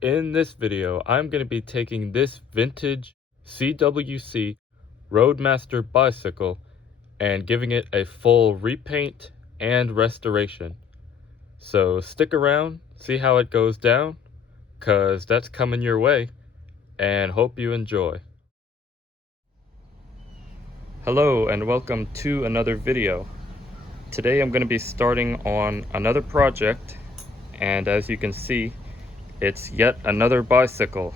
In this video, I'm going to be taking this vintage CWC ROADMASTer bicycle and giving it a full repaint and restoration. So stick around, see how it goes down, cause that's coming your way, and hope you enjoy. Hello and welcome to another video. Today I'm going to be starting on another project, and as you can see, it's yet another bicycle.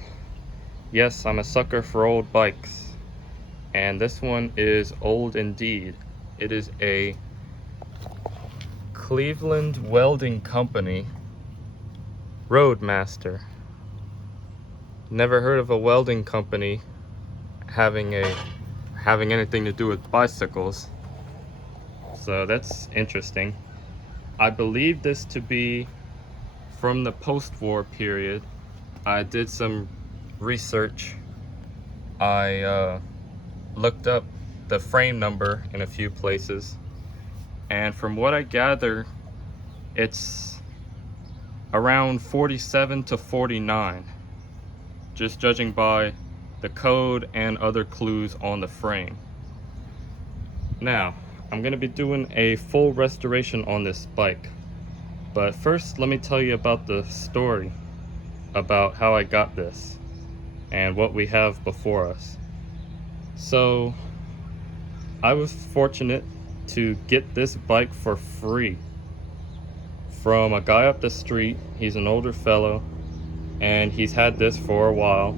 Yes, I'm a sucker for old bikes, and this one is old indeed. It is a Cleveland Welding Company ROADMASTer. Never heard of a welding company having anything to do with bicycles, so that's interesting. I believe this to be from the post-war period. I did some research. I looked up the frame number in a few places, and from what I gather, it's around 47 to 49, just judging by the code and other clues on the frame. Now, I'm going to be doing a full restoration on this bike, but first let me tell you about the story about how I got this and what we have before us. So I was fortunate to get this bike for free from a guy up the street. He's an older fellow and he's had this for a while,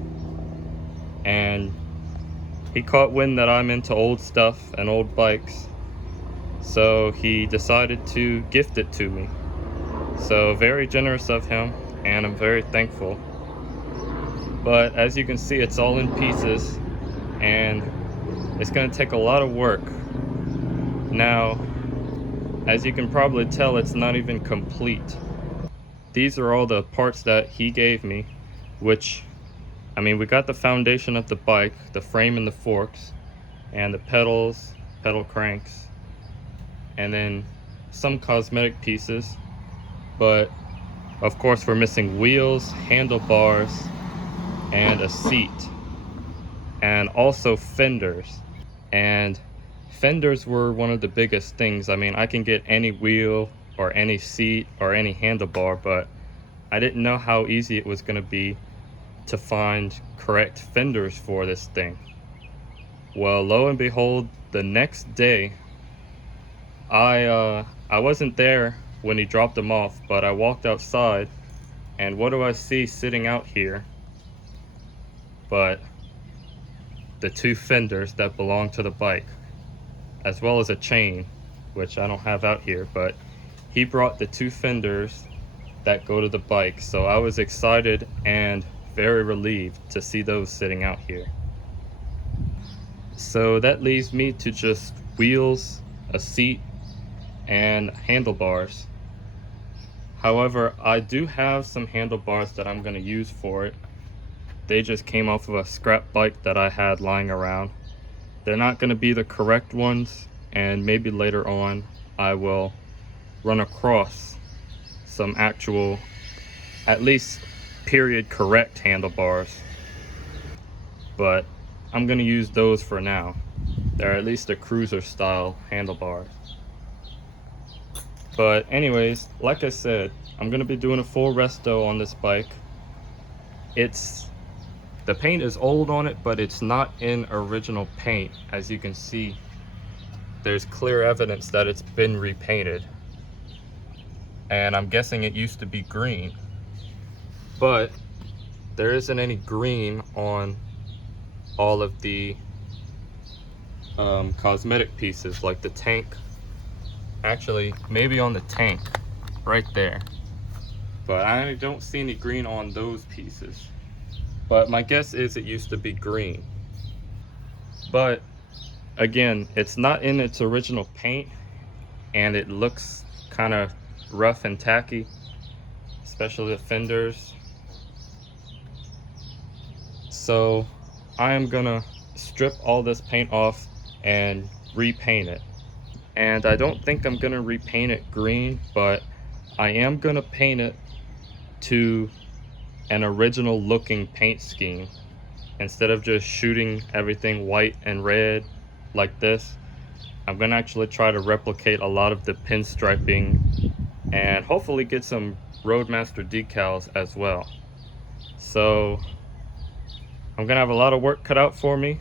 and he caught wind that I'm into old stuff and old bikes, so he decided to gift it to me. So very generous of him, and I'm very thankful. But as you can see, it's all in pieces and it's going to take a lot of work. Now, as you can probably tell, it's not even complete. These are all the parts that he gave me, which, I mean, we got the foundation of the bike, the frame and the forks, and the pedals, pedal cranks, and then some cosmetic pieces. But of course we're missing wheels, handlebars, and a seat, and also fenders. And fenders were one of the biggest things. I mean, I can get any wheel or any seat or any handlebar, but I didn't know how easy it was going to be to find correct fenders for this thing. Well, lo and behold, the next day, I wasn't there when he dropped them off, but I walked outside, and what do I see sitting out here but the two fenders that belong to the bike, as well as a chain, which I don't have out here, but he brought the two fenders that go to the bike. So I was excited and very relieved to see those sitting out here. So that leaves me to just wheels, a seat, and handlebars. However, I do have some handlebars that I'm going to use for it. They just came off of a scrap bike that I had lying around. They're not going to be the correct ones, and maybe later on I will run across some actual, at least period correct handlebars. But I'm going to use those for now. They're at least a cruiser style handlebars. But anyways, like I said, I'm going to be doing a full resto on this bike. The paint is old on it, but it's not in original paint. As you can see, there's clear evidence that it's been repainted. And I'm guessing it used to be green. But there isn't any green on all of the cosmetic pieces, like the tank. Actually, maybe on the tank right there, but I don't see any green on those pieces. But my guess is it used to be green. But again, it's not in its original paint, and it looks kind of rough and tacky, especially the fenders. So I am gonna strip all this paint off and repaint it. And I don't think I'm gonna repaint it green, but I am gonna paint it to an original looking paint scheme. Instead of just shooting everything white and red like this, I'm gonna actually try to replicate a lot of the pinstriping and hopefully get some Roadmaster decals as well. So I'm gonna have a lot of work cut out for me.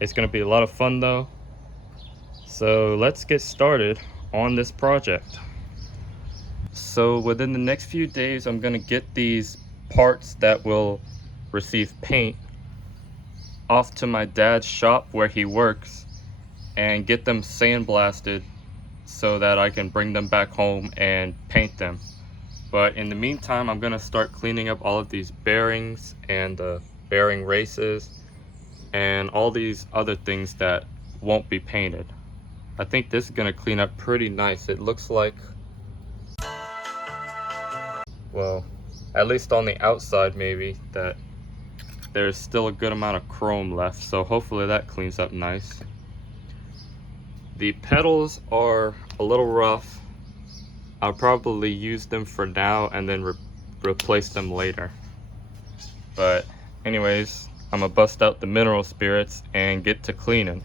It's gonna be a lot of fun though. So let's get started on this project. So within the next few days, I'm gonna get these parts that will receive paint off to my dad's shop where he works and get them sandblasted so that I can bring them back home and paint them. But in the meantime, I'm gonna start cleaning up all of these bearings and the bearing races and all these other things that won't be painted. I think this is gonna clean up pretty nice. It looks like, well, at least on the outside maybe, that there's still a good amount of chrome left, so hopefully that cleans up nice. The pedals are a little rough. I'll probably use them for now and then replace them later. But anyways, I'm gonna bust out the mineral spirits and get to cleaning.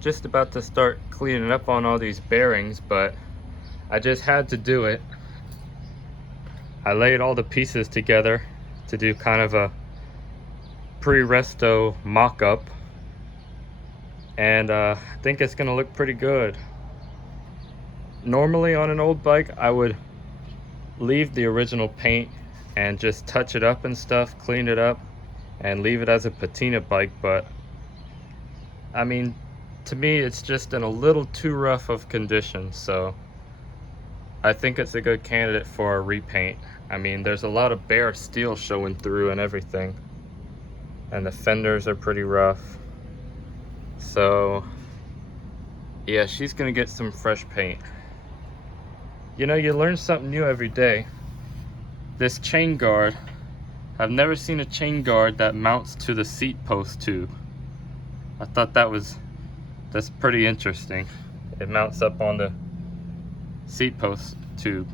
Just about to start cleaning up on all these bearings, but I just had to do it. I laid all the pieces together to do kind of a pre-resto mock-up, and I think it's gonna look pretty good. Normally on an old bike, I would leave the original paint and just touch it up and stuff, clean it up, and leave it as a patina bike, but I mean, to me, it's just in a little too rough of condition, so I think it's a good candidate for a repaint. I mean, there's a lot of bare steel showing through and everything, and the fenders are pretty rough. So yeah, she's gonna get some fresh paint. You know, you learn something new every day. This chain guard, I've never seen a chain guard that mounts to the seat post tube. I thought that's pretty interesting. It mounts up on the seat post tube.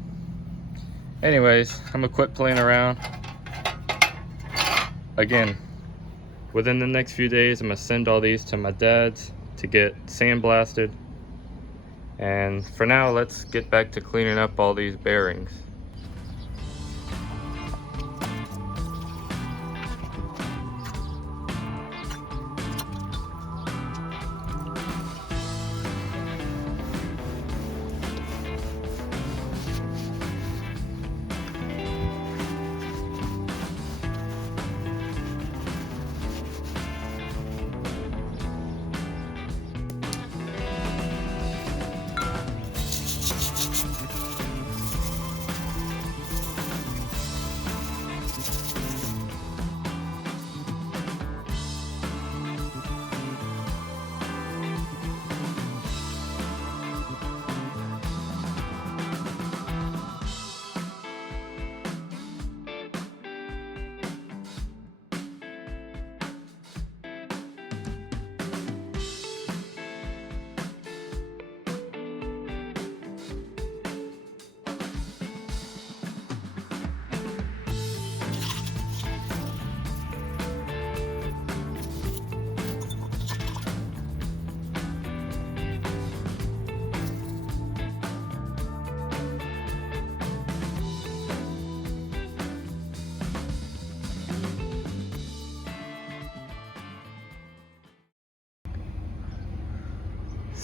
Anyways, I'm gonna quit playing around. Again, within the next few days, I'm gonna send all these to my dad's to get sandblasted. And for now, let's get back to cleaning up all these bearings.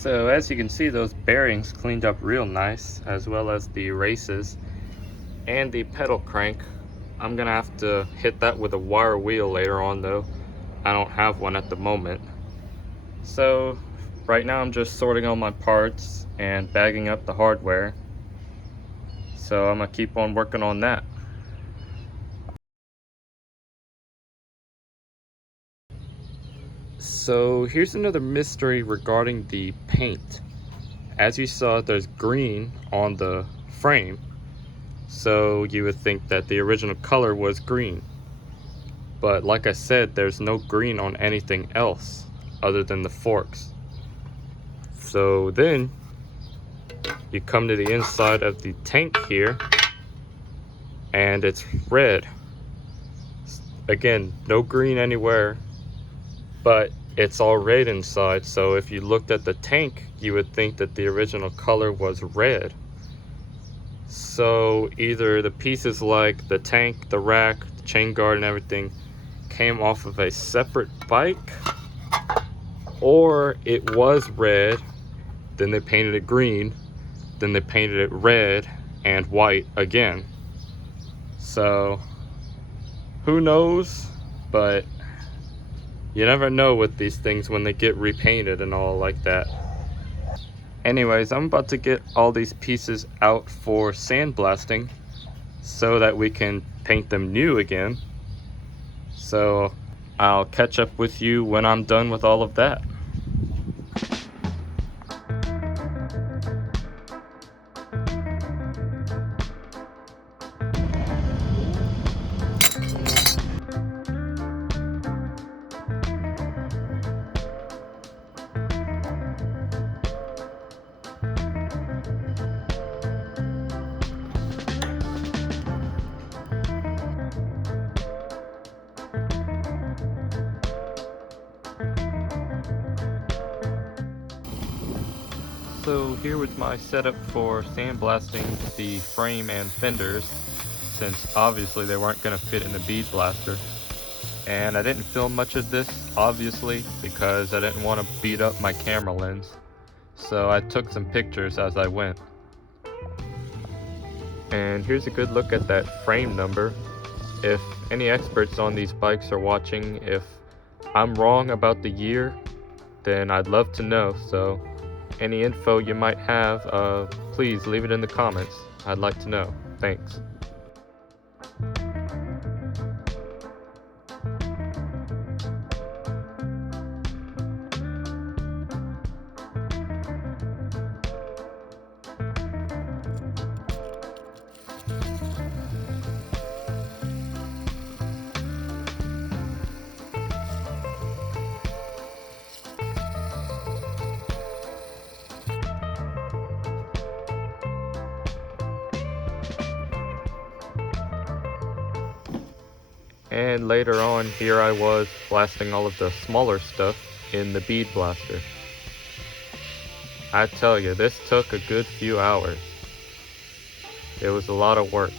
So as you can see, those bearings cleaned up real nice, as well as the races and the pedal crank. I'm gonna have to hit that with a wire wheel later on though. I don't have one at the moment. So right now I'm just sorting all my parts and bagging up the hardware. So I'm gonna keep on working on that. So here's another mystery regarding the paint. As you saw, there's green on the frame, so you would think that the original color was green. But like I said, there's no green on anything else other than the forks. So then you come to the inside of the tank here and it's red. Again, no green anywhere, but it's all red inside. So if you looked at the tank, you would think that the original color was red. So either the pieces like the tank, the rack, the chain guard and everything came off of a separate bike, or it was red, then they painted it green, then they painted it red and white again. So who knows, but you never know with these things when they get repainted and all like that. Anyways, I'm about to get all these pieces out for sandblasting so that we can paint them new again. So I'll catch up with you when I'm done with all of that. So here was my setup for sandblasting the frame and fenders, since obviously they weren't going to fit in the bead blaster. And I didn't film much of this, obviously, because I didn't want to beat up my camera lens. So I took some pictures as I went. And here's a good look at that frame number. If any experts on these bikes are watching, if I'm wrong about the year, then I'd love to know. So any info you might have, please leave it in the comments. I'd like to know. Thanks. And later on, here I was blasting all of the smaller stuff in the bead blaster. I tell you, this took a good few hours. It was a lot of work.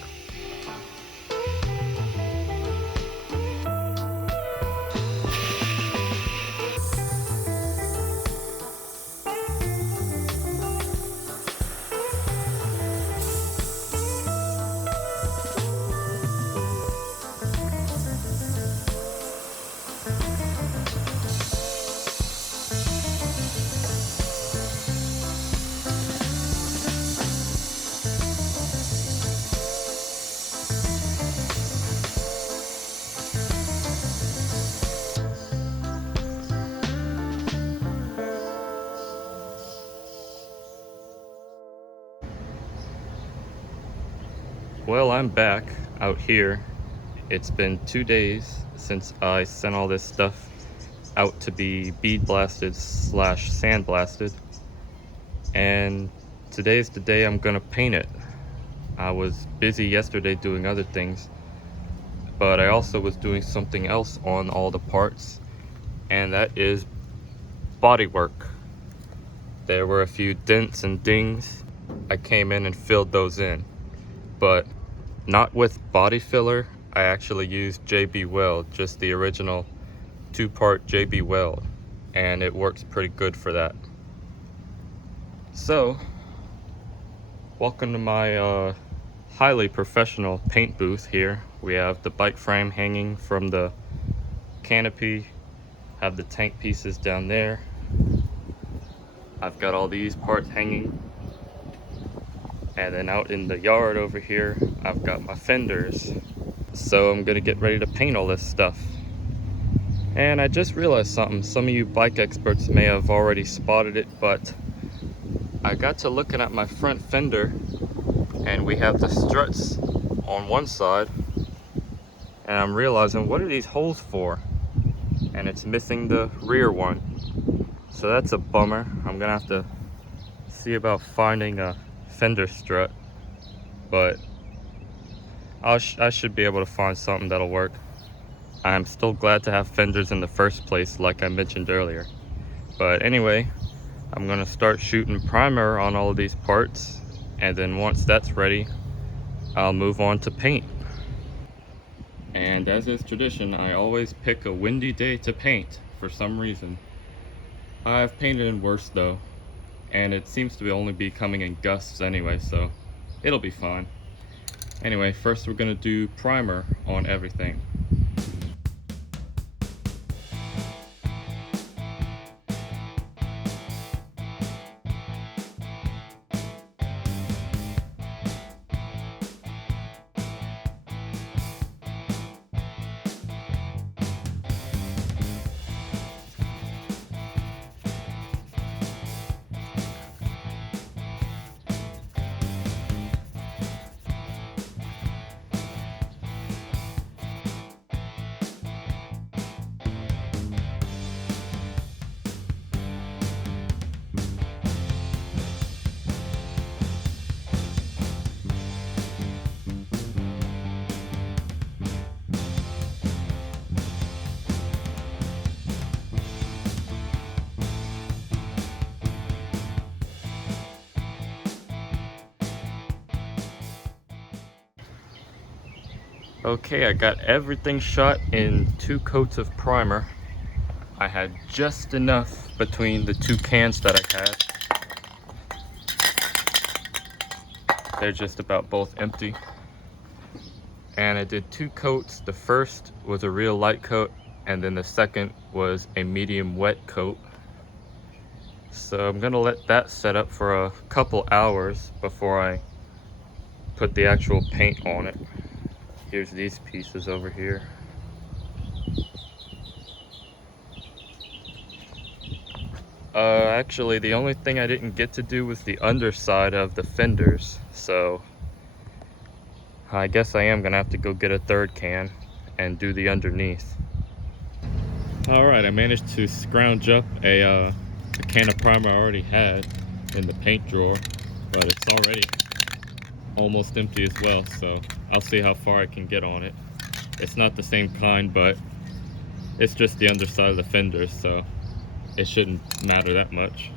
Well, I'm back out here. It's been 2 days since I sent all this stuff out to be bead blasted / sand blasted. And today's the day I'm gonna paint it. I was busy yesterday doing other things, but I also was doing something else on all the parts, and that is body work. There were a few dents and dings. I came in and filled those in, but not with body filler. I actually used JB Weld, just the original 2-part JB Weld, and it works pretty good for that. So, welcome to my highly professional paint booth here. We have the bike frame hanging from the canopy, have the tank pieces down there. I've got all these parts hanging. And then out in the yard over here, I've got my fenders. So I'm gonna get ready to paint all this stuff. And I just realized something. Some of you bike experts may have already spotted it, but I got to looking at my front fender and we have the struts on one side. And I'm realizing, what are these holes for? And it's missing the rear one. So that's a bummer. I'm gonna have to see about finding a fender strut, but I should be able to find something that'll work. I'm still glad to have fenders in the first place, like I mentioned earlier. But anyway, I'm gonna start shooting primer on all of these parts, and then once that's ready, I'll move on to paint. And as is tradition, I always pick a windy day to paint for some reason. I've painted in worse though, and it seems to only be coming in gusts anyway, so it'll be fine. Anyway, first we're gonna do primer on everything. Okay, I got everything shot in 2 coats of primer. I had just enough between the 2 cans that I had. They're just about both empty. And I did 2 coats. The first was a real light coat, and then the second was a medium wet coat. So I'm gonna let that set up for a couple hours before I put the actual paint on it. Here's these pieces over here. Actually, the only thing I didn't get to do was the underside of the fenders, so I guess I am gonna have to go get a 3rd can and do the underneath. Alright, I managed to scrounge up a can of primer I already had in the paint drawer, but it's already almost empty as well, so I'll see how far I can get on it. It's not the same kind, but it's just the underside of the fenders, so it shouldn't matter that much.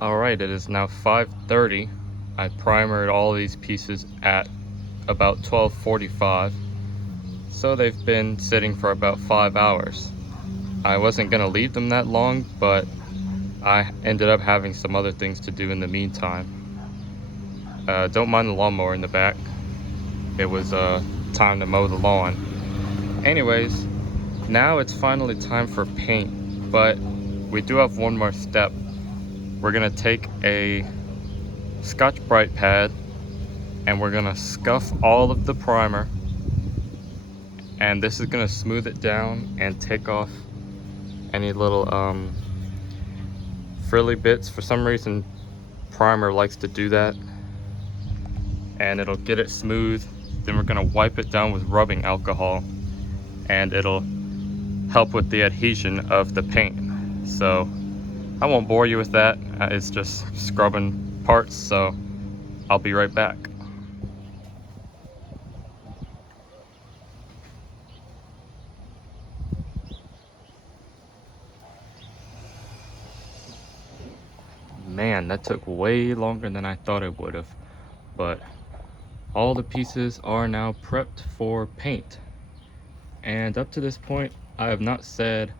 Alright, it is now 5:30. I primered all these pieces at about 12:45. So they've been sitting for about 5 hours. I wasn't gonna leave them that long, but I ended up having some other things to do in the meantime. Don't mind the lawnmower in the back. It was time to mow the lawn. Anyways, now it's finally time for paint, but we do have one more step. We're gonna take a Scotch-Brite pad and we're gonna scuff all of the primer, and this is gonna smooth it down and take off any little frilly bits. For some reason, primer likes to do that, and it'll get it smooth. Then we're gonna wipe it down with rubbing alcohol, and it'll help with the adhesion of the paint. So I won't bore you with that. It's just scrubbing parts, so I'll be right back. Man, that took way longer than I thought it would have. But all the pieces are now prepped for paint. And up to this point, I have not said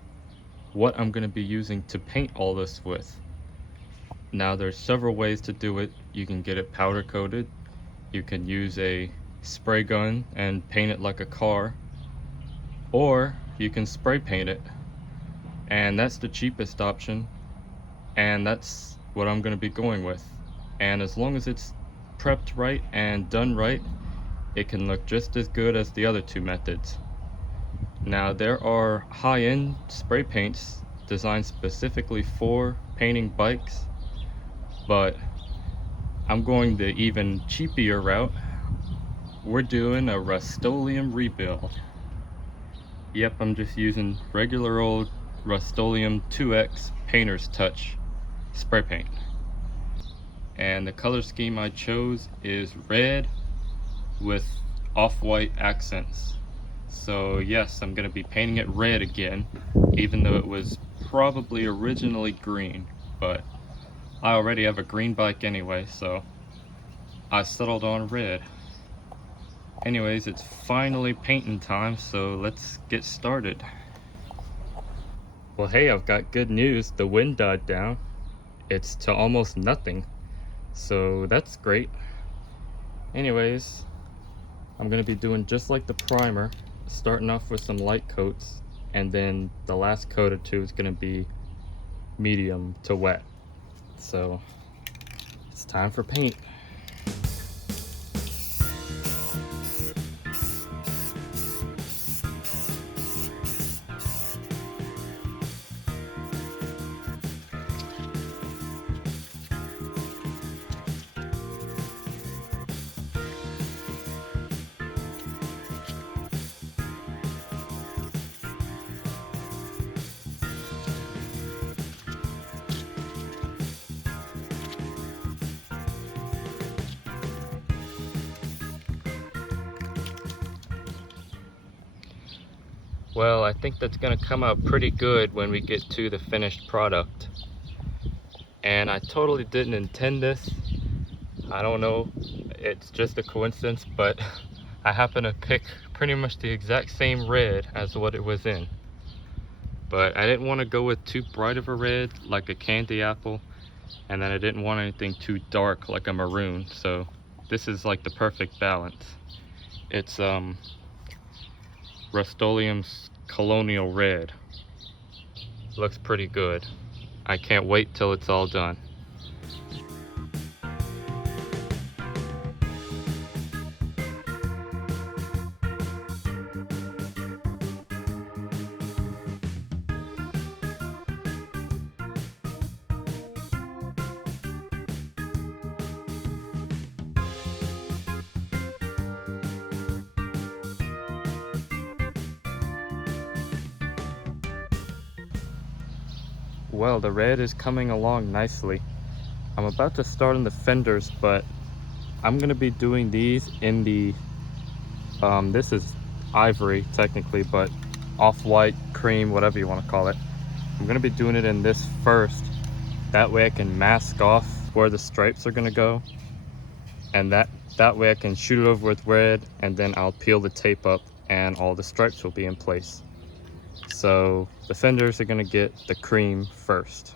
what I'm going to be using to paint all this with. Now there's several ways to do it. You can get it powder coated. You can use a spray gun and paint it like a car. Or you can spray paint it. And that's the cheapest option. And that's what I'm going to be going with. And as long as it's prepped right and done right, it can look just as good as the other two methods. Now there are high-end spray paints designed specifically for painting bikes, but I'm going the even cheaper route. We're doing a Rust-Oleum rebuild. Yep, I'm just using regular old Rust-Oleum 2X Painter's Touch spray paint. And the color scheme I chose is red with off-white accents. So yes, I'm going to be painting it red again, even though it was probably originally green, but I already have a green bike anyway, so I settled on red. Anyways, it's finally painting time, so let's get started. Well, hey, I've got good news. The wind died down. It's to almost nothing, so that's great. Anyways, I'm going to be doing just like the primer, starting off with some light coats, and then the last coat or two is going to be medium to wet. So it's time for paint. Well, I think that's going to come out pretty good when we get to the finished product. And I totally didn't intend this. I don't know, it's just a coincidence, but I happen to pick pretty much the exact same red as what it was in. But I didn't want to go with too bright of a red, like a candy apple, and then I didn't want anything too dark, like a maroon. So this is like the perfect balance. It's Rust-Oleum's Colonial Red. Looks pretty good. I can't wait till it's all done. Well, the red is coming along nicely. I'm about to start on the fenders, but I'm gonna be doing these in the this is ivory technically, but off-white, cream, whatever you want to call it. I'm gonna be doing it in this first. That way I can mask off where the stripes are gonna go, and that way I can shoot it over with red, and then I'll peel the tape up and all the stripes will be in place. So the fenders are gonna get the cream first.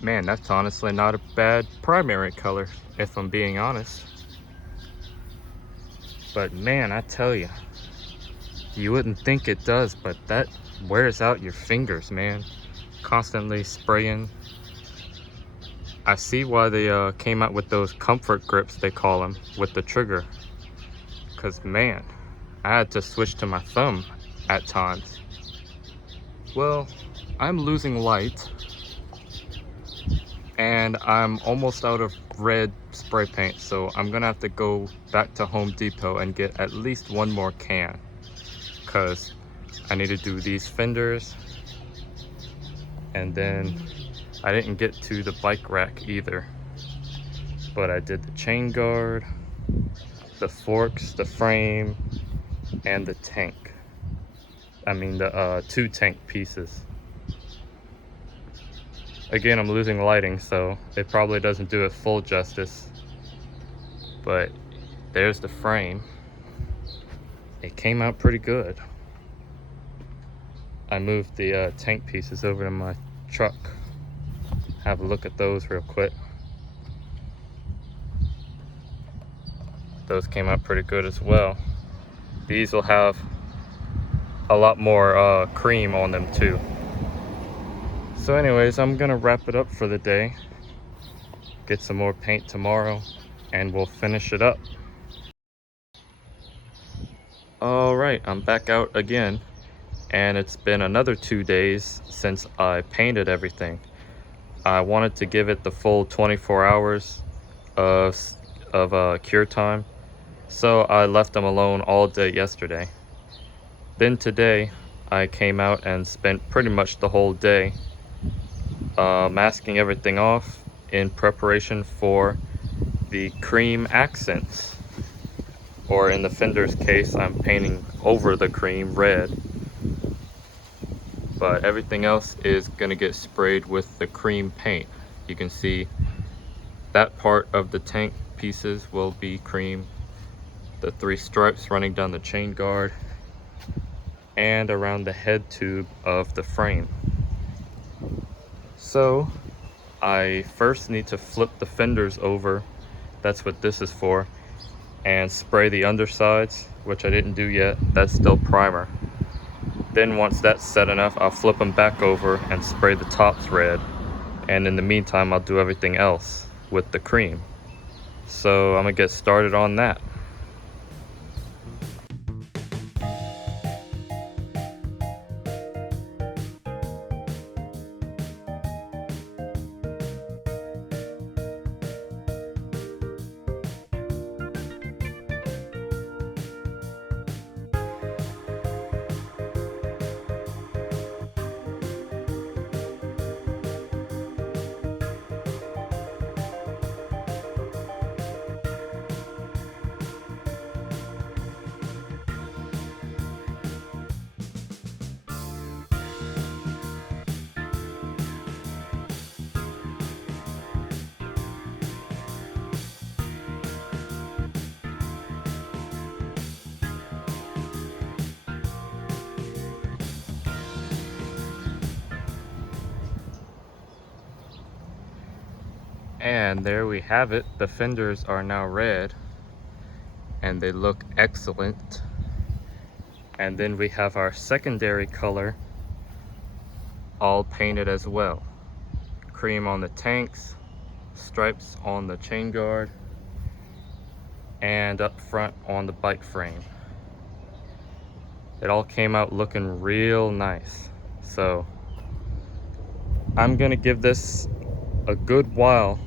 Man, that's honestly not a bad primary color, if I'm being honest. But man, I tell you, you wouldn't think it does, but that wears out your fingers, man. Constantly spraying. I see why they came out with those comfort grips, they call them, with the trigger. Because man, I had to switch to my thumb at times. Well, I'm losing light, and I'm almost out of red spray paint, so I'm gonna have to go back to Home Depot and get at least one more can, because I need to do these fenders, and then I didn't get to the bike rack either, but I did the chain guard, the forks, the frame, and the tank. I mean the 2 tank pieces. Again, I'm losing lighting, so it probably doesn't do it full justice, but there's the frame. It came out pretty good. I moved the tank pieces over to my truck. Have a look at those real quick. Those came out pretty good as well. These will have a lot more cream on them too. So anyways, I'm gonna wrap it up for the day. Get some more paint tomorrow and we'll finish it up. All right, I'm back out again, and it's been another 2 days since I painted everything. I wanted to give it the full 24 hours of cure time, so I left them alone all day yesterday. Then today I came out and spent pretty much the whole day masking everything off in preparation for the cream accents, or in the fender's case, I'm painting over the cream red, but everything else is going to get sprayed with the cream paint. You can see that part of the tank pieces will be cream, the 3 stripes running down the chain guard, and around the head tube of the frame. So I first need to flip the fenders over, that's what this is for, and spray the undersides, which I didn't do yet. That's still primer. Then once that's set enough, I'll flip them back over and spray the tops red, and in the meantime I'll do everything else with the cream. So I'm gonna get started on that. And there we have it. The fenders are now red and they look excellent. And then we have our secondary color all painted as well. Cream on the tanks, stripes on the chain guard, and up front on the bike frame. It all came out looking real nice. So I'm gonna give this a good while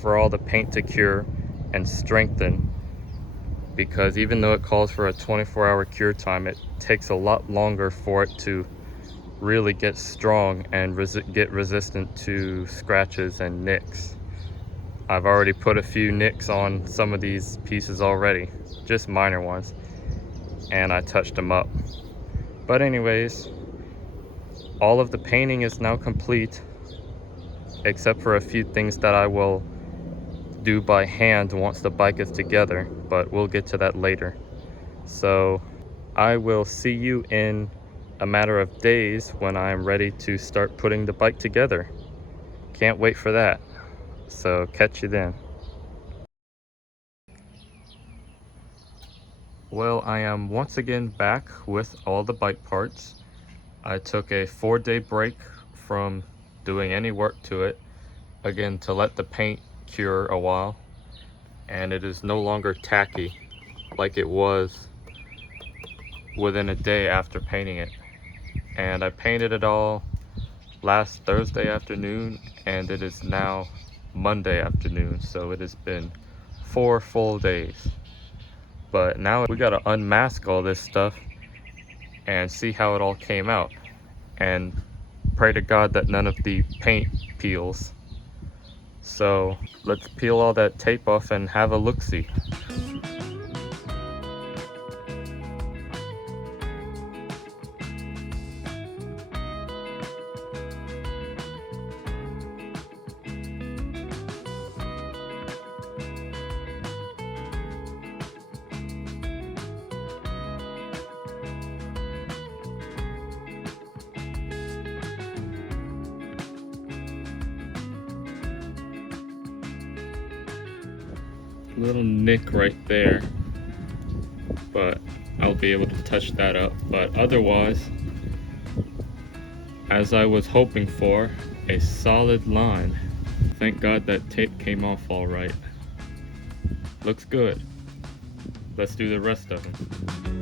for all the paint to cure and strengthen, because even though it calls for a 24-hour cure time, it takes a lot longer for it to really get strong and get resistant to scratches and nicks. I've already put a few nicks on some of these pieces already, just minor ones, and I touched them up. But anyways, all of the painting is now complete, except for a few things that I will do by hand once the bike is together, but we'll get to that later. So I will see you in a matter of days when I'm ready to start putting the bike together. Can't wait for that. So catch you then. Well, I am once again back with all the bike parts. I took a 4-day break from doing any work to it, again to let the paint cure a while, and it is no longer tacky like it was within a day after painting it. And I painted it all last Thursday afternoon, and it is now Monday afternoon, so it has been 4 full days. But now we gotta unmask all this stuff and see how it all came out, and pray to God that none of the paint peels. So let's peel all that tape off and have a look-see. Little nick right there, but I'll be able to touch that up. But otherwise, as I was hoping for, a solid line. Thank God that tape came off all right. Looks good. Let's do the rest of them.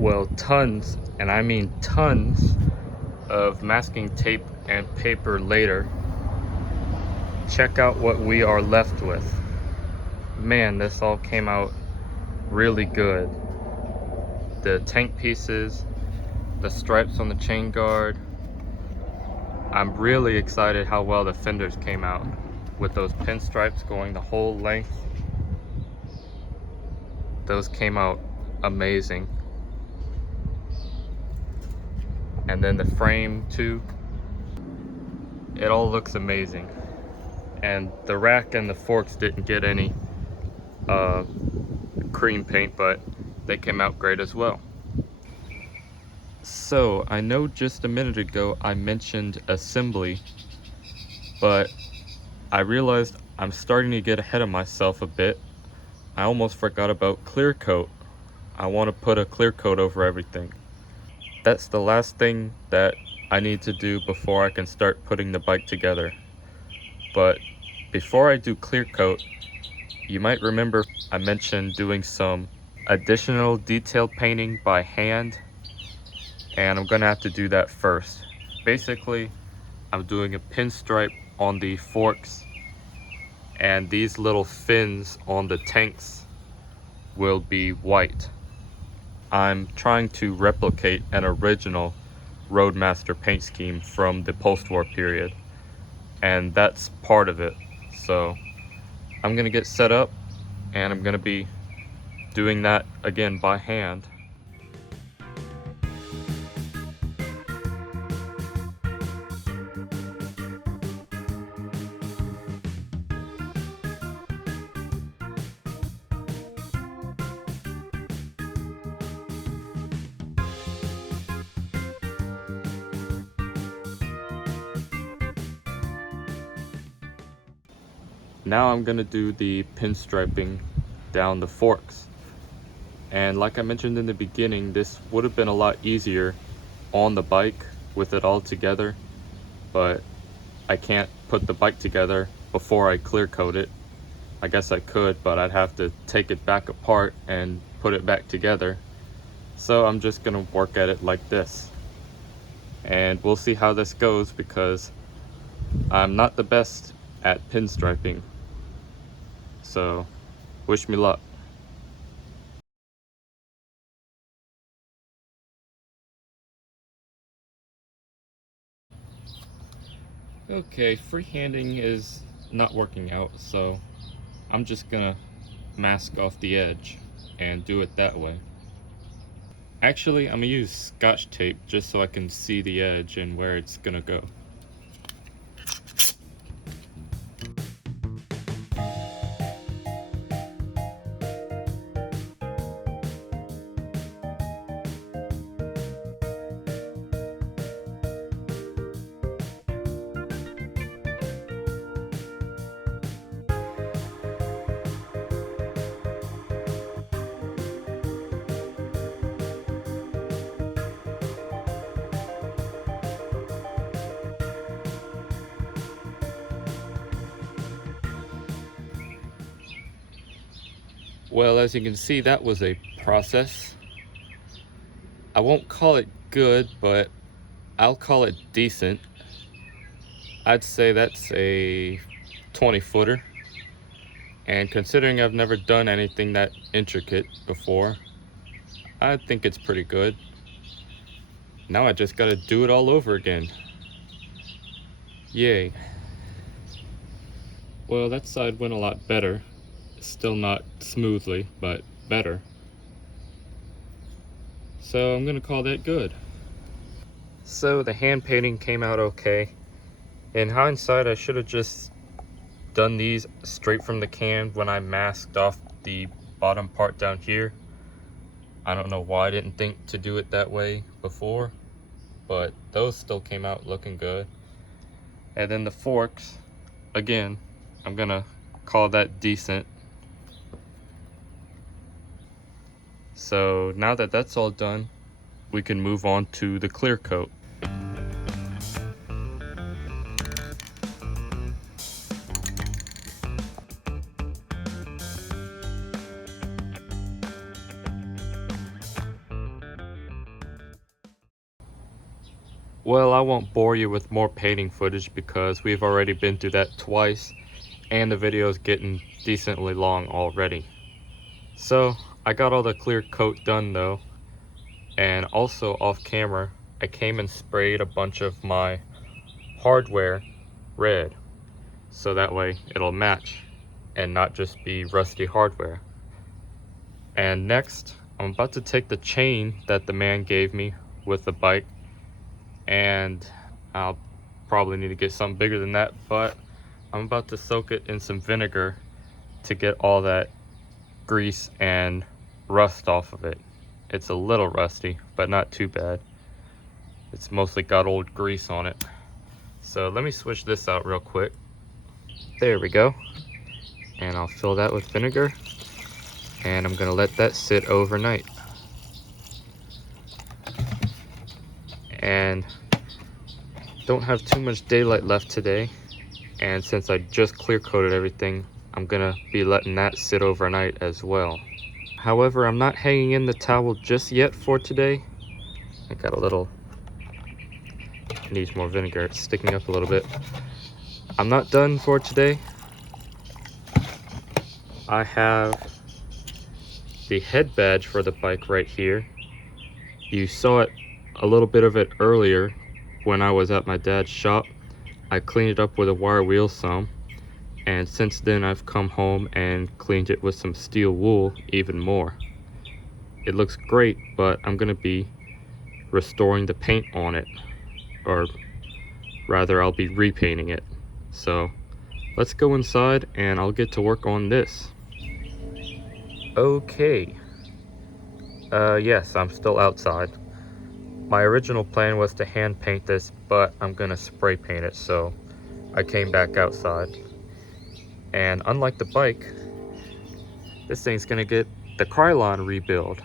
Well, tons, and I mean tons, of masking tape and paper later, check out what we are left with. Man, this all came out really good. The tank pieces, the stripes on the chain guard. I'm really excited how well the fenders came out with those pinstripes going the whole length. Those came out amazing. And then the frame too, it all looks amazing. And the rack and the forks didn't get any cream paint, but they came out great as well. So I know just a minute ago I mentioned assembly, but I realized I'm starting to get ahead of myself a bit. I almost forgot about clear coat. I want to put a clear coat over everything. That's the last thing that I need to do before I can start putting the bike together. But before I do clear coat, you might remember I mentioned doing some additional detail painting by hand, and I'm gonna have to do that first. Basically, I'm doing a pinstripe on the forks, and these little fins on the tanks will be white. I'm trying to replicate an original Roadmaster paint scheme from the post-war period, and that's part of it. So I'm gonna get set up and I'm gonna be doing that again by hand. Now I'm gonna do the pinstriping down the forks. And like I mentioned in the beginning, this would have been a lot easier on the bike with it all together, but I can't put the bike together before I clear coat it. I guess I could, but I'd have to take it back apart and put it back together. So I'm just gonna work at it like this. And we'll see how this goes, because I'm not the best at pinstriping. So wish me luck. Okay, freehanding is not working out, so I'm just gonna mask off the edge and do it that way. Actually, I'm gonna use Scotch tape just so I can see the edge and where it's gonna go. Well, as you can see, that was a process. I won't call it good, but I'll call it decent. I'd say that's a 20-footer. And considering I've never done anything that intricate before, I think it's pretty good. Now I just gotta do it all over again. Yay. Well, that side went a lot better. Still not smoothly, but better. So I'm gonna call that good. So the hand painting came out okay. In hindsight, I should have just done these straight from the can when I masked off the bottom part down here. I don't know why I didn't think to do it that way before, but those still came out looking good. And then the forks, again, I'm gonna call that decent. So now that that's all done, we can move on to the clear coat. Well, I won't bore you with more painting footage because we've already been through that twice and the video is getting decently long already. So I got all the clear coat done though, and also off camera I came and sprayed a bunch of my hardware red so that way it'll match and not just be rusty hardware. And next I'm about to take the chain that the man gave me with the bike, and I'll probably need to get something bigger than that, but I'm about to soak it in some vinegar to get all that grease and rust off of it. It's a little rusty, but not too bad. It's mostly got old grease on it. So let me switch this out real quick. There we go. And I'll fill that with vinegar, and I'm gonna let that sit overnight. And don't have too much daylight left today, and since I just clear coated everything, I'm gonna be letting that sit overnight as well. However, I'm not hanging in the towel just yet for today. I got a little, needs more vinegar, it's sticking up a little bit. I'm not done for today. I have the head badge for the bike right here. You saw it a little bit of it earlier when I was at my dad's shop. I cleaned it up with a wire wheel some, and since then I've come home and cleaned it with some steel wool even more. It looks great, but I'm gonna be restoring the paint on it, or rather I'll be repainting it. So let's go inside and I'll get to work on this. Okay, yes, I'm still outside. My original plan was to hand paint this, but I'm gonna spray paint it, so I came back outside. And unlike the bike, this thing's gonna get the Krylon rebuild.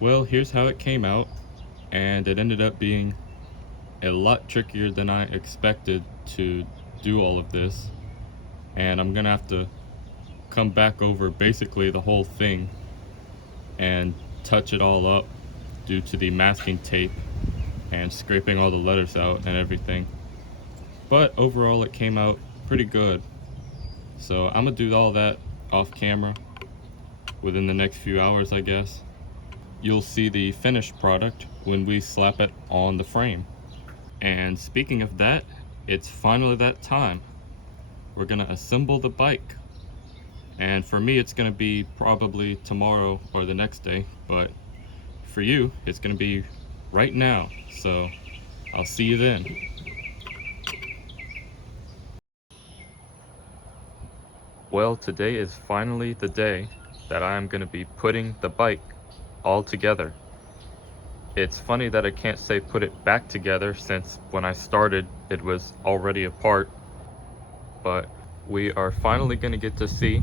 Well, here's how it came out, and it ended up being a lot trickier than I expected to do all of this, and I'm gonna have to come back over basically the whole thing and touch it all up due to the masking tape and scraping all the letters out and everything. But overall it came out pretty good, so I'm gonna do all that off camera within the next few hours, I guess. You'll see the finished product when we slap it on the frame. And speaking of that, it's finally that time. We're gonna assemble the bike. And for me, it's gonna be probably tomorrow or the next day, but for you, it's gonna be right now. So I'll see you then. Well, today is finally the day that I'm gonna be putting the bike all together. It's funny that I can't say put it back together, since when I started it was already apart, but we are finally going to get to see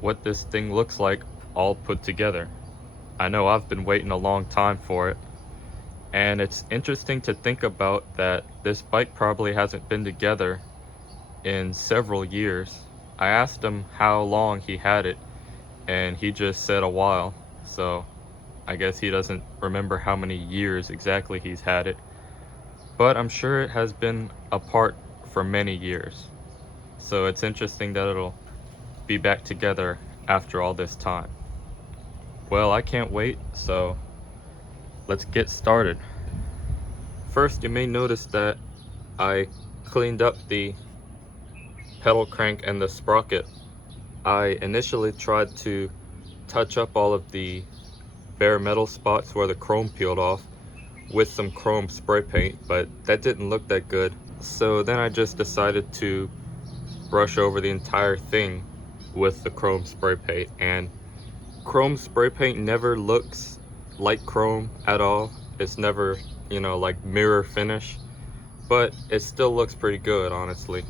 what this thing looks like all put together. I know I've been waiting a long time for it, and it's interesting to think about that this bike probably hasn't been together in several years. I asked him how long he had it, and he just said a while, so I guess he doesn't remember how many years exactly he's had it, but I'm sure it has been apart for many years. So it's interesting that it'll be back together after all this time. Well, I can't wait, so let's get started. First, you may notice that I cleaned up the pedal crank and the sprocket. I initially tried to touch up all of the bare metal spots where the chrome peeled off with some chrome spray paint, but that didn't look that good. So then I just decided to brush over the entire thing with the chrome spray paint, and chrome spray paint never looks like chrome at all. It's never, you know, like mirror finish, but it still looks pretty good, honestly.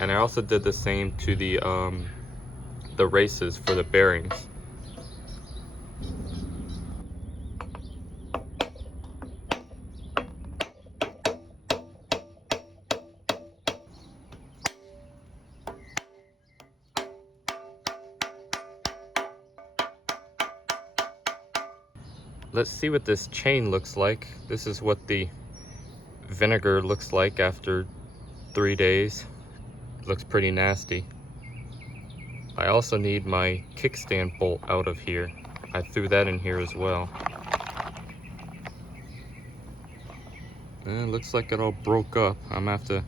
And I also did the same to the races for the bearings. let's see what this chain looks like. This is what the vinegar looks like after 3 days. Looks pretty nasty. I also need my kickstand bolt out of here. I threw that in here as well. And it looks like it all broke up. I'm gonna have to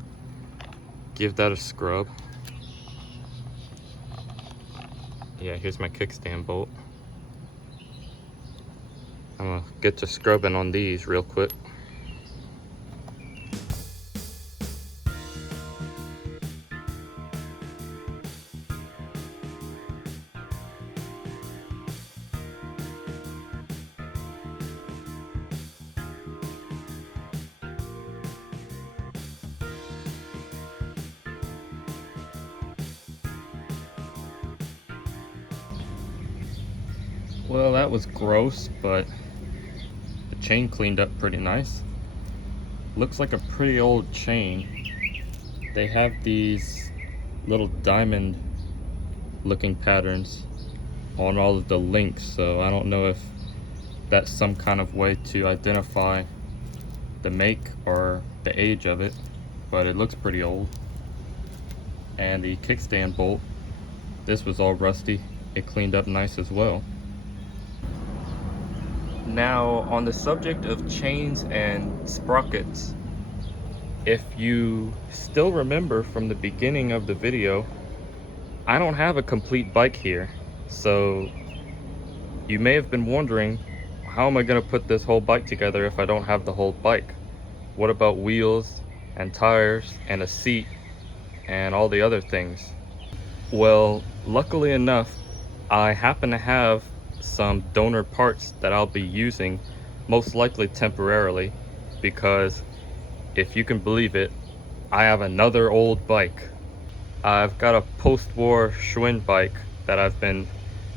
give that a scrub. Yeah, here's my kickstand bolt. I'm gonna get to scrubbing on these real quick. Well, that was gross, but the chain cleaned up pretty nice. Looks like a pretty old chain. They have these little diamond looking patterns on all of the links, so I don't know if that's some kind of way to identify the make or the age of it, but it looks pretty old. And the kickstand bolt, this was all rusty. It cleaned up nice as well. Now, on the subject of chains and sprockets, if you still remember from the beginning of the video, I don't have a complete bike here. So you may have been wondering, how am I going to put this whole bike together if I don't have the whole bike? What about wheels and tires and a seat and all the other things? Well, luckily enough, I happen to have some donor parts that I'll be using, most likely temporarily, because if you can believe it, I have another old bike. I've got a post-war Schwinn bike that I've been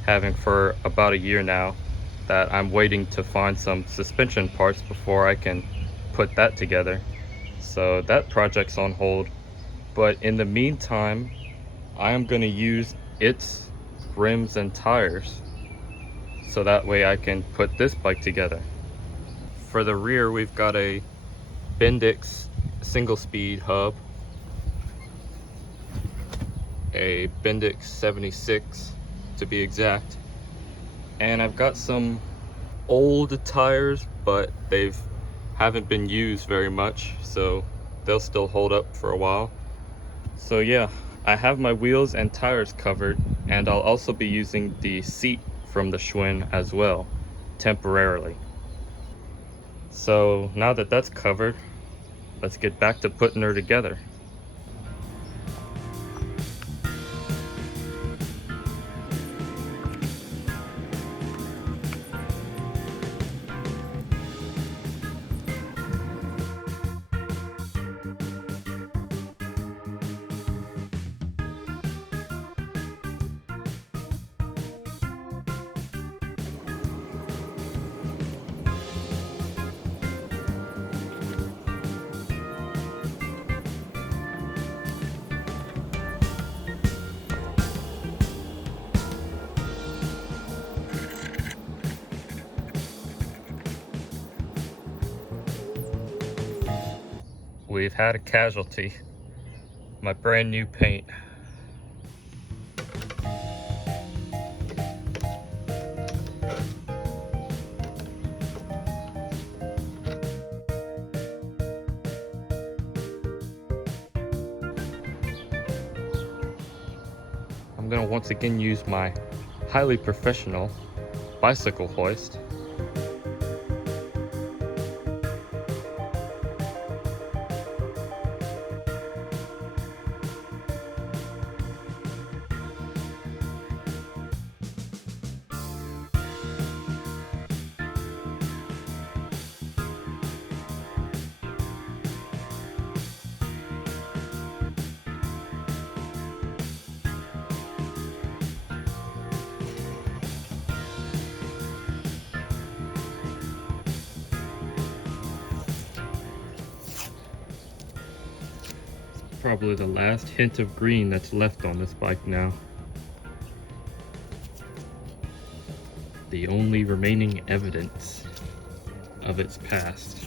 having for about a year now, that I'm waiting to find some suspension parts before I can put that together. So that project's on hold, but in the meantime, I am going to use its rims and tires, so that way I can put this bike together. For the rear, we've got a Bendix single speed hub, a Bendix 76 to be exact, and I've got some old tires, but haven't been used very much, so they'll still hold up for a while. So yeah, I have my wheels and tires covered, and I'll also be using the seat from the Schwinn as well, temporarily. So now that that's covered, let's get back to putting her together. We've had a casualty. My brand new paint. I'm gonna once again use my highly professional bicycle hoist. Probably the last hint of green that's left on this bike now. The only remaining evidence. of its past.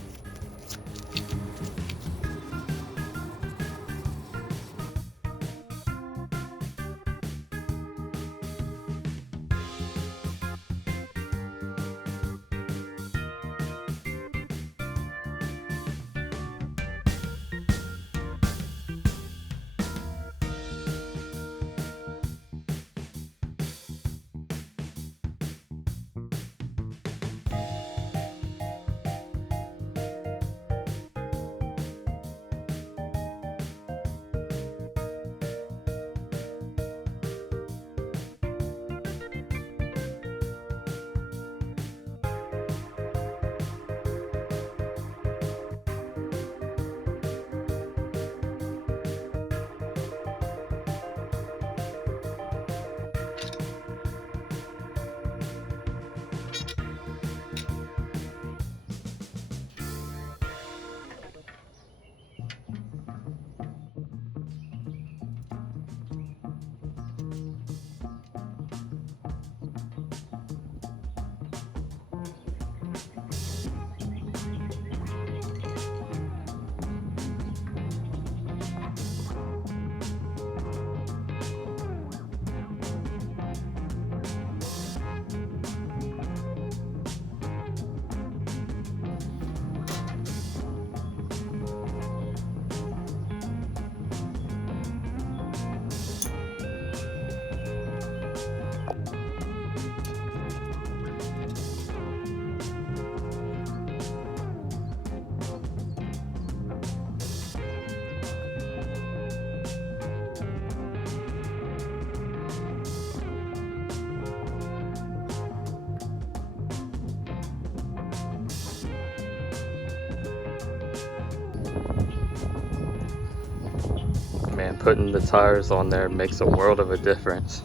Man, putting the tires on there makes a world of a difference.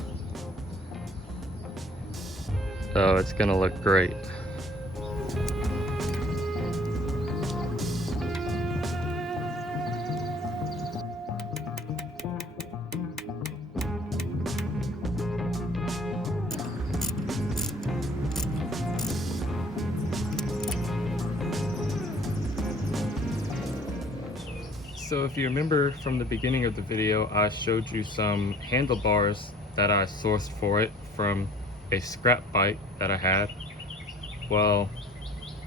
So it's gonna look great. So if you remember from the beginning of the video, I showed you some handlebars that I sourced for it from a scrap bike that I had. Well,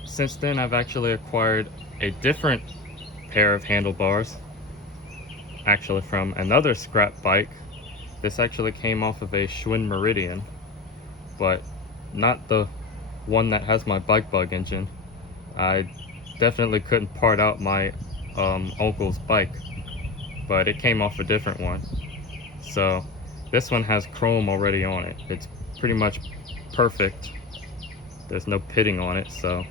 since then I've actually acquired a different pair of handlebars, actually from another scrap bike. This actually came off of a Schwinn Meridian, but not the one that has my bike bug engine. I definitely couldn't part out my uncle's bike, but it came off a different one. So this one has chrome already on it. It's pretty much perfect. There's no pitting on it, so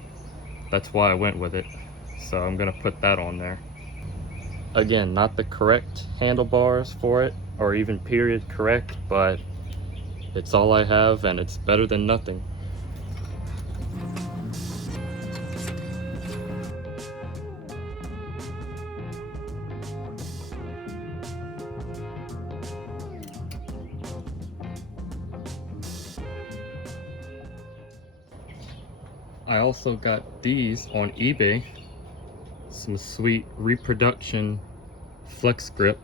that's why I went with it. So I'm gonna put that on there. Again, not the correct handlebars for it, or even period correct, but it's all I have and it's better than nothing. I also got these on eBay, some sweet reproduction flex grip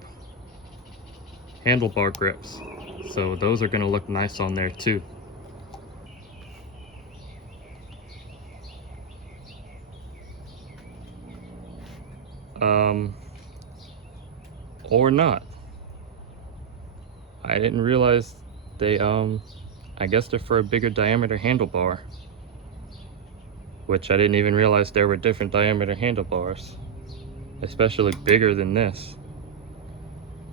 handlebar grips. So those are gonna look nice on there too. Or not. I didn't realize they, I guess they're for a bigger diameter handlebar. Which I didn't even realize there were different diameter handlebars. Especially bigger than this.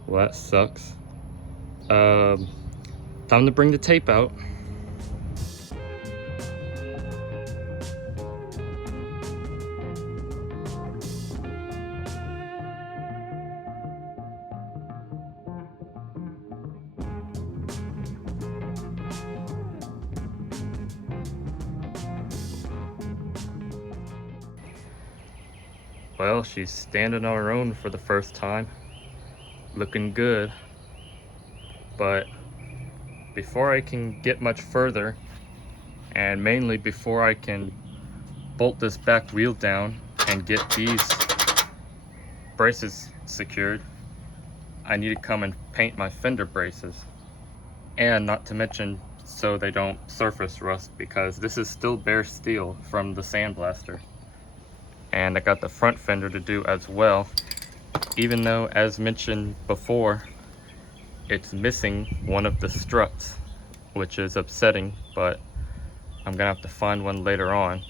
Well, that sucks. Time to bring the tape out. Well, she's standing on her own for the first time. Looking good. But before I can get much further, and mainly before I can bolt this back wheel down and get these braces secured, I need to come and paint my fender braces. And not to mention, so they don't surface rust, because this is still bare steel from the sandblaster. And I got the front fender to do as well, even though, as mentioned before, it's missing one of the struts, which is upsetting, but I'm gonna have to find one later on.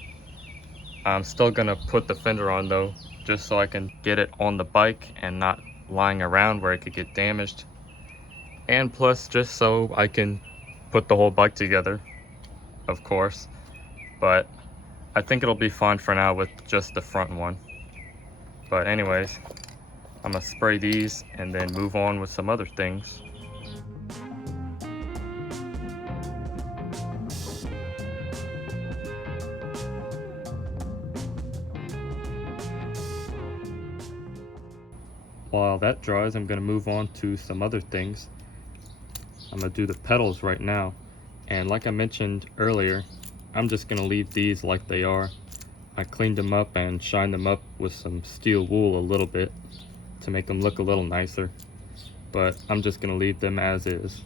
I'm still gonna put the fender on though, just so I can get it on the bike and not lying around where it could get damaged. And plus, just so I can put the whole bike together, of course. But I think it'll be fine for now with just the front one. But anyways, I'm gonna spray these and then move on with some other things. While that dries, I'm gonna move on to some other things. I'm gonna do the pedals right now. And like I mentioned earlier, I'm just gonna leave these like they are. I cleaned them up and shined them up with some steel wool a little bit to make them look a little nicer. But I'm just gonna leave them as is.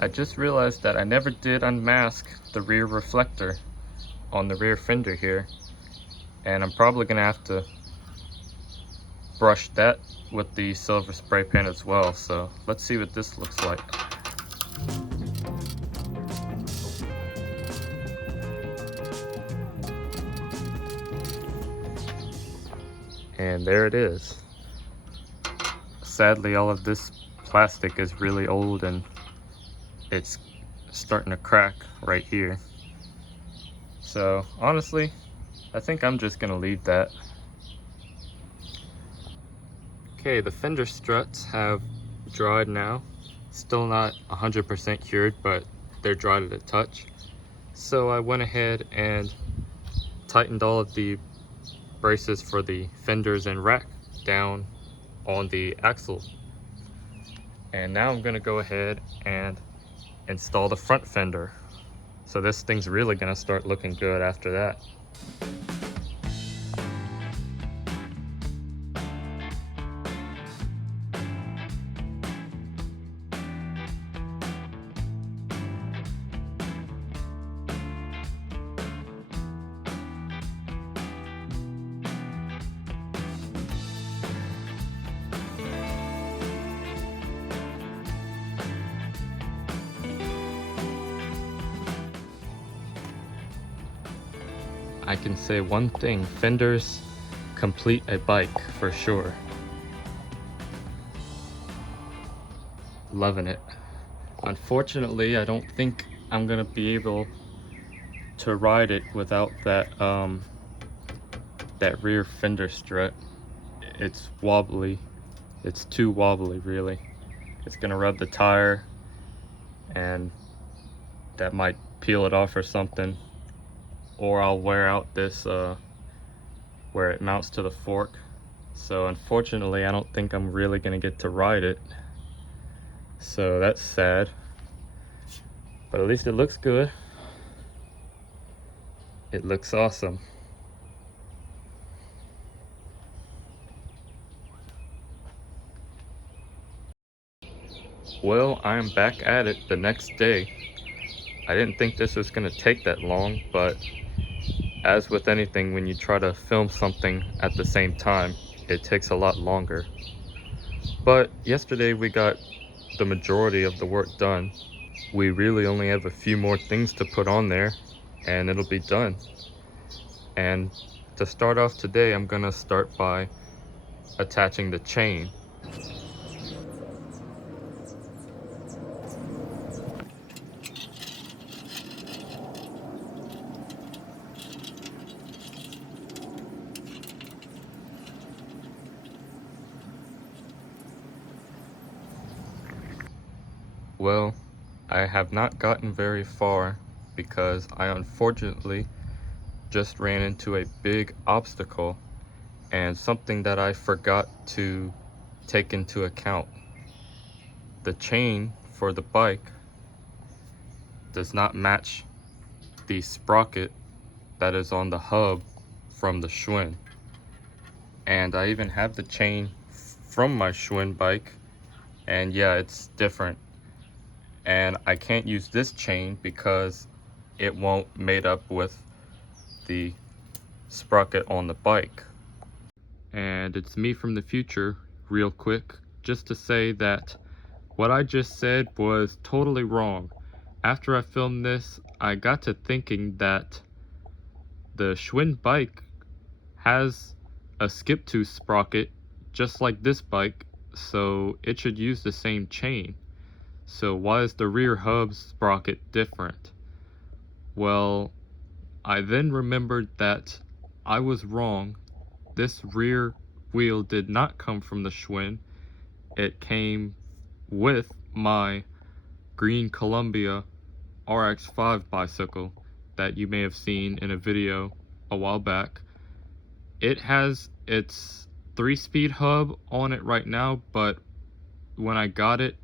I just realized that I never did unmask the rear reflector on the rear fender here, and I'm probably gonna have to brush that with the silver spray paint as well. So let's see what this looks like. And there it is. Sadly, all of this plastic is really old and it's starting to crack right here. So honestly, I think I'm just gonna leave that. Okay, the fender struts have dried now. Still not 100% cured, but they're dried at a touch. So I went ahead and tightened all of the braces for the fenders and rack down on the axle. And now I'm gonna go ahead and install the front fender. So this thing's really gonna start looking good after that. I can say one thing, fenders complete a bike for sure. Loving it. Unfortunately, I don't think I'm gonna be able to ride it without that that rear fender strut. It's wobbly. It's too wobbly, really. It's gonna rub the tire and that might peel it off or something. Or I'll wear out this where it mounts to the fork. So unfortunately, I don't think I'm really gonna get to ride it. So that's sad. But at least it looks good. It looks awesome. Well, I am back at it the next day. I didn't think this was gonna take that long, but as with anything, when you try to film something at the same time, it takes a lot longer. But yesterday we got the majority of the work done. We really only have a few more things to put on there and it'll be done. And to start off today, I'm gonna start by attaching the chain. Well, I have not gotten very far because I unfortunately just ran into a big obstacle and something that I forgot to take into account. The chain for the bike does not match the sprocket that is on the hub from the Schwinn. And I even have the chain from my Schwinn bike, and yeah, it's different. And I can't use this chain because it won't mate up with the sprocket on the bike. And it's me from the future, real quick, just to say that what I just said was totally wrong. After I filmed this, I got to thinking that the Schwinn bike has a skip tooth sprocket just like this bike, so it should use the same chain. So why is the rear hub sprocket different? Well, I then remembered that I was wrong. This rear wheel did not come from the Schwinn. It came with my green Columbia RX-5 bicycle that you may have seen in a video a while back. It has its 3-speed hub on it right now, but when I got it,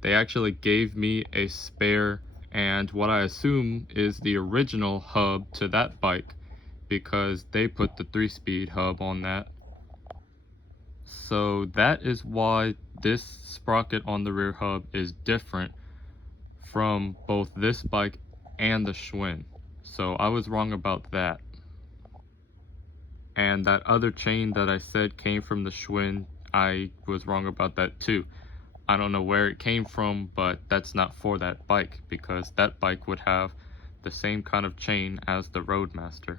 they actually gave me a spare and what I assume is the original hub to that bike, because they put the 3-speed hub on that. So that is why this sprocket on the rear hub is different from both this bike and the Schwinn. So I was wrong about that. And that other chain that I said came from the Schwinn, I was wrong about that too. I don't know where it came from, but that's not for that bike, because that bike would have the same kind of chain as the Roadmaster.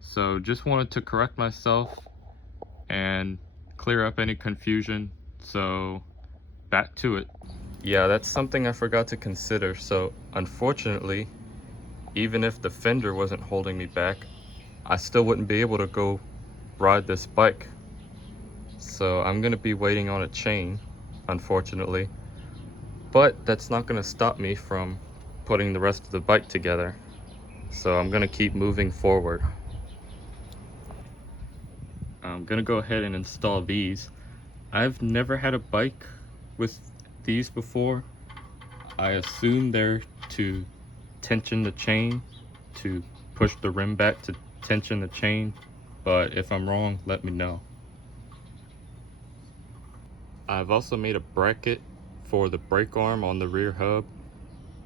So just wanted to correct myself and clear up any confusion, so back to it. Yeah, that's something I forgot to consider. So unfortunately, even if the fender wasn't holding me back, I still wouldn't be able to go ride this bike. So I'm gonna be waiting on a chain, unfortunately, but that's not gonna stop me from putting the rest of the bike together. So I'm gonna keep moving forward. I'm gonna go ahead and install these. I've never had a bike with these before. I assume they're to tension the chain, to push the rim back to tension the chain, but if I'm wrong, let me know. I've also made a bracket for the brake arm on the rear hub,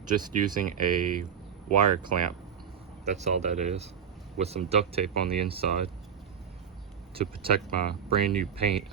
just using a wire clamp. That's all that is, with some duct tape on the inside to protect my brand new paint.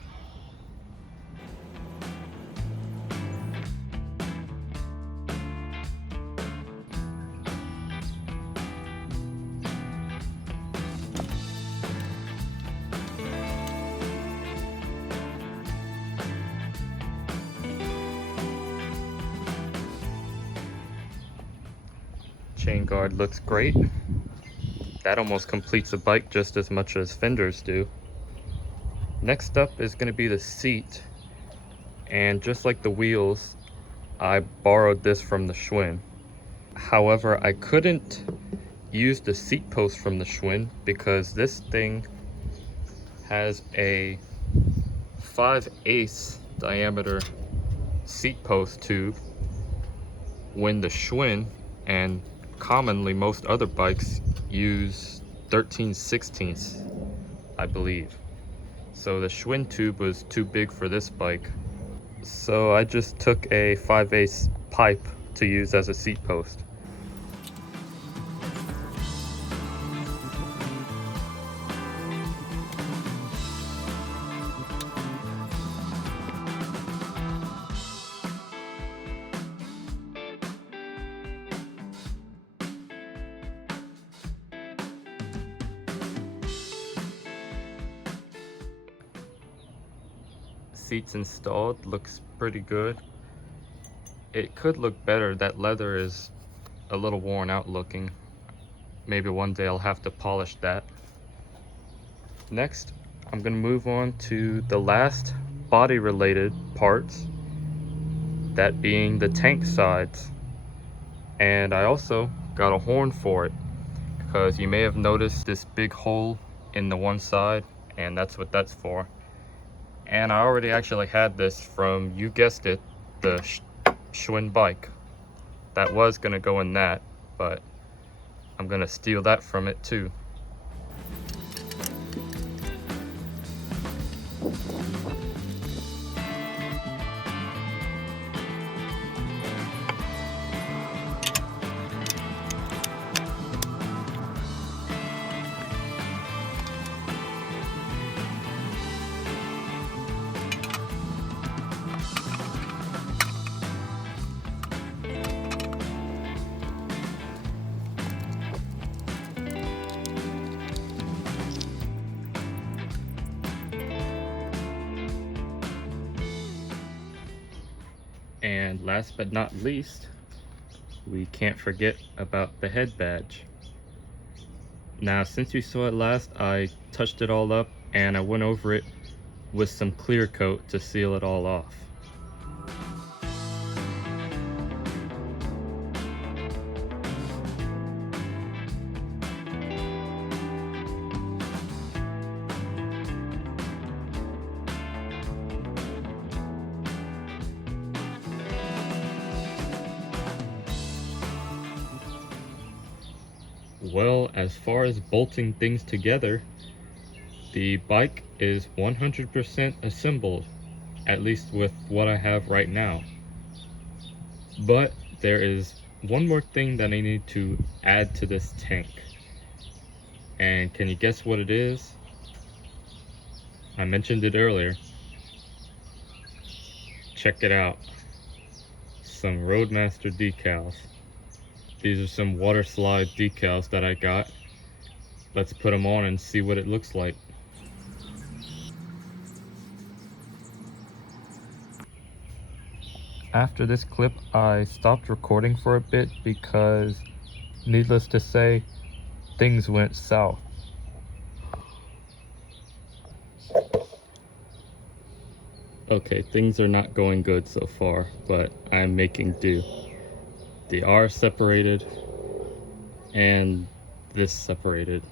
Chain guard looks great. That almost completes the bike just as much as fenders do. Next up is going to be the seat, and just like the wheels, I borrowed this from the Schwinn. However, I couldn't use the seat post from the Schwinn because this thing has a 5/8 diameter seat post tube, when the Schwinn and commonly most other bikes use 13/16, I believe. So the Schwinn tube was too big for this bike. So I just took a 5/8 pipe to use as a seat post. Seats installed, looks pretty good. It could look better. That leather is a little worn out looking. Maybe one day I'll have to polish that. Next, I'm gonna move on to the last body related parts, that being the tank sides. And I also got a horn for it, because you may have noticed this big hole in the one side, and that's what that's for. And I already actually had this from, you guessed it, the Schwinn bike. That was gonna go in that, but I'm gonna steal that from it too. And last but not least, we can't forget about the head badge. Now, since you saw it last, I touched it all up and I went over it with some clear coat to seal it all off. Well, as far as bolting things together, the bike is 100% assembled, at least with what I have right now. But there is one more thing that I need to add to this tank. And can you guess what it is? I mentioned it earlier. Check it out. Some Roadmaster decals. These are some water slide decals that I got. Let's put them on and see what it looks like. After this clip, I stopped recording for a bit because, needless to say, things went south. Okay, things are not going good so far, but I'm making do. The R separated and this separated.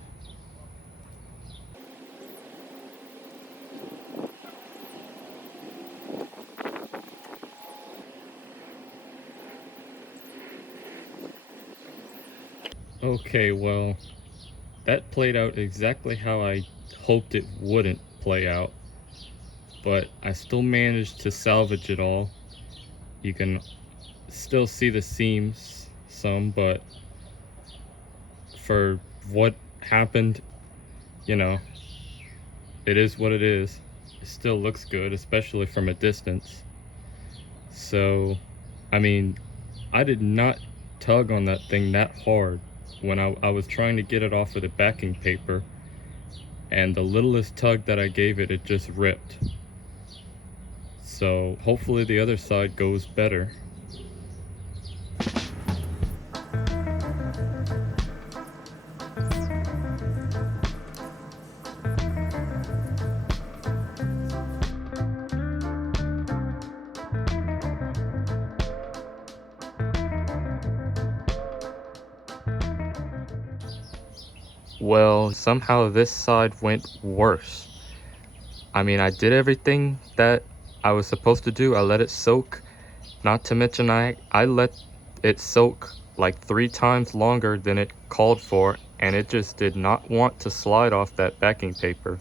Okay, well, that played out exactly how I hoped it wouldn't play out, but I still managed to salvage it all. You can still see the seams some, but for what happened, you know, it is what it is. It still looks good, especially from a distance. So, I mean, I did not tug on that thing that hard when I was trying to get it off of the backing paper, and the littlest tug that I gave it, it just ripped. So hopefully the other side goes better. Well, somehow this side went worse. I mean, I did everything that I was supposed to do. I let it soak. Not to mention I let it soak like 3 times longer than it called for, and it just did not want to slide off that backing paper.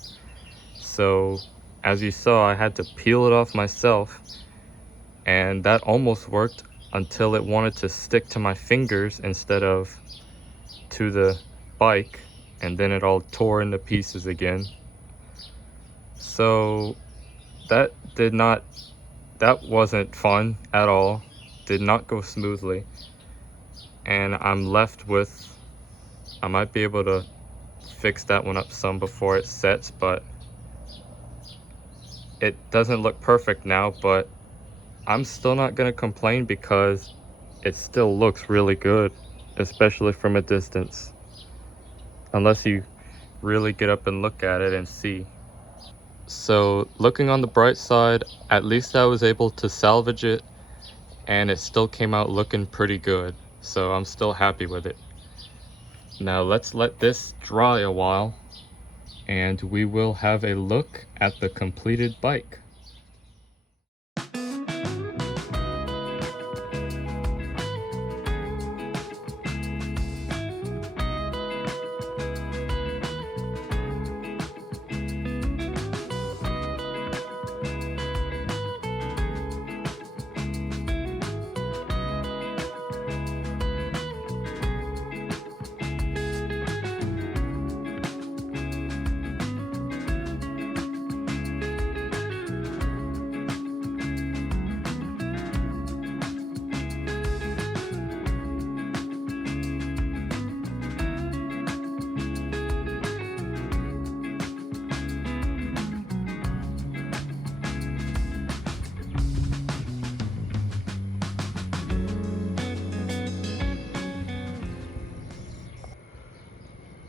So, as you saw, I had to peel it off myself, and that almost worked until it wanted to stick to my fingers instead of to the bike, and then it all tore into pieces again. So that wasn't fun at all. Did not go smoothly, and I'm left with, I might be able to fix that one up some before it sets, but it doesn't look perfect now. But I'm still not gonna complain because it still looks really good, especially from a distance, unless you really get up and look at it and see. So looking on the bright side, at least I was able to salvage it, and it still came out looking pretty good. So I'm still happy with it. Now let's let this dry a while, and we will have a look at the completed bike.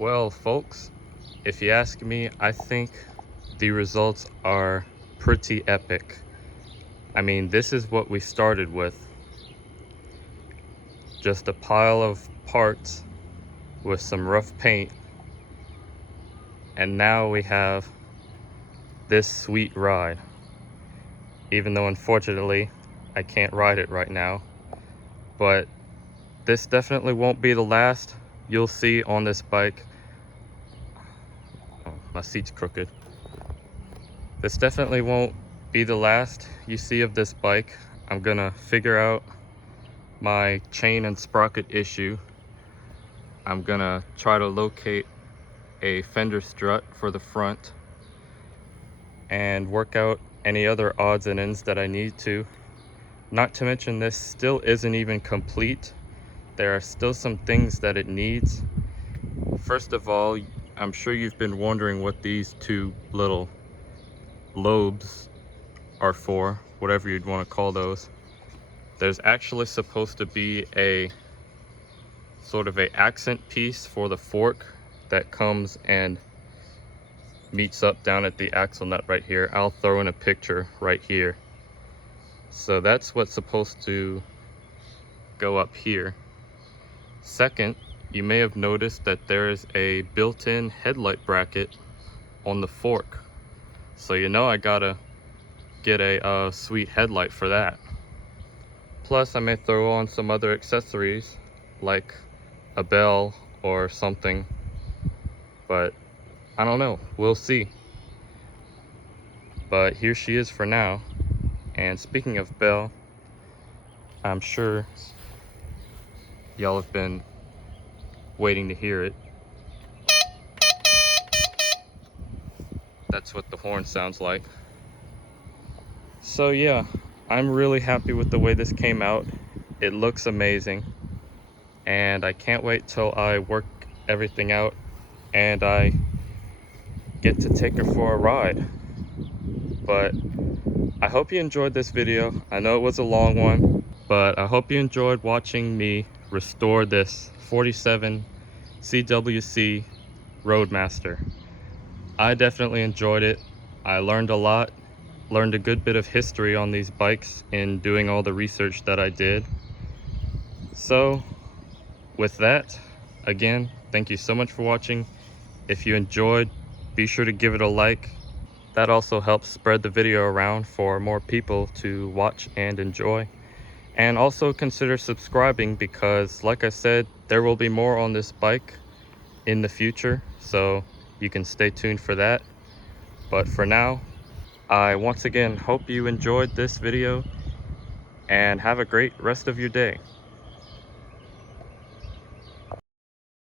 Well, folks, if you ask me, I think the results are pretty epic. I mean, this is what we started with. Just a pile of parts with some rough paint. And now we have this sweet ride. Even though unfortunately I can't ride it right now. But this definitely won't be the last you'll see on this bike. Oh, my seat's crooked. This definitely won't be the last you see of this bike. I'm gonna figure out my chain and sprocket issue. I'm gonna try to locate a fender strut for the front and work out any other odds and ends that I need to. Not to mention, this still isn't even complete. There are still some things that it needs. First of all, I'm sure you've been wondering what these two little lobes are for, whatever you'd want to call those. There's actually supposed to be a sort of a accent piece for the fork that comes and meets up down at the axle nut right here. I'll throw in a picture right here. So that's what's supposed to go up here. Second, you may have noticed that there is a built-in headlight bracket on the fork. So you know I gotta get a sweet headlight for that. Plus I may throw on some other accessories like a bell or something, but I don't know, we'll see. But here she is for now. And speaking of bell, I'm sure y'all have been waiting to hear it. That's what the horn sounds like. So yeah, I'm really happy with the way this came out. It looks amazing. And I can't wait till I work everything out and I get to take her for a ride. But I hope you enjoyed this video. I know it was a long one, but I hope you enjoyed watching me restore this 47 CWC ROADMASTER. I definitely enjoyed it. I learned a lot, learned a good bit of history on these bikes in doing all the research that I did. So with that, again, thank you so much for watching. If you enjoyed, be sure to give it a like. That also helps spread the video around for more people to watch and enjoy. And also consider subscribing because, like I said, there will be more on this bike in the future, so you can stay tuned for that. But for now, I once again hope you enjoyed this video and have a great rest of your day.